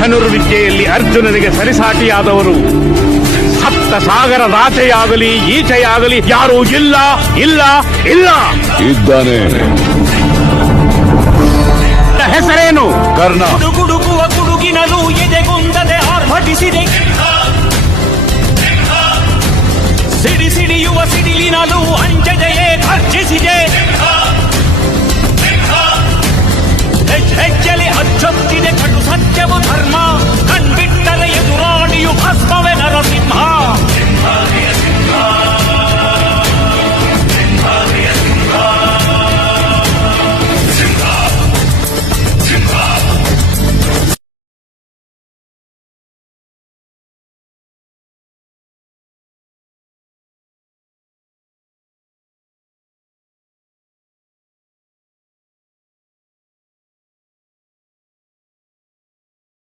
ಧನುರ್ವಿದ್ಯೆಯಲ್ಲಿ ಅರ್ಜುನನಿಗೆ ಸರಿಸಾಟಿಯಾದವರು ಸಪ್ತ ಸಾಗರ ರಾಚೆಯಾಗಲಿ ಈಚೆಯಾಗಲಿ ಯಾರೂ ಇಲ್ಲ ಇಲ್ಲ ಇಲ್ಲ. ಇದ್ದಾನೆ. ಹೆಸರೇನು? ಕರ್ಣ. ಗುಡುಗುಡುಗುವ ಗುಡುಗಿನಲು ಎದೆಗುಂದದೆ ಆರ್ಭಟಿಸಿದೆ. ಸಿಡಿ ಸಿಡಿಯುವ ಸಿಡಿಲಿನಲು ಅಂಜದೆಯೇ ಗರ್ಜಿಸಿದೆ. ಹೆಜ್ಜೆಲಿ ಅಚ್ಚೊತ್ತಿದೆ ಕಟು ಸತ್ಯವು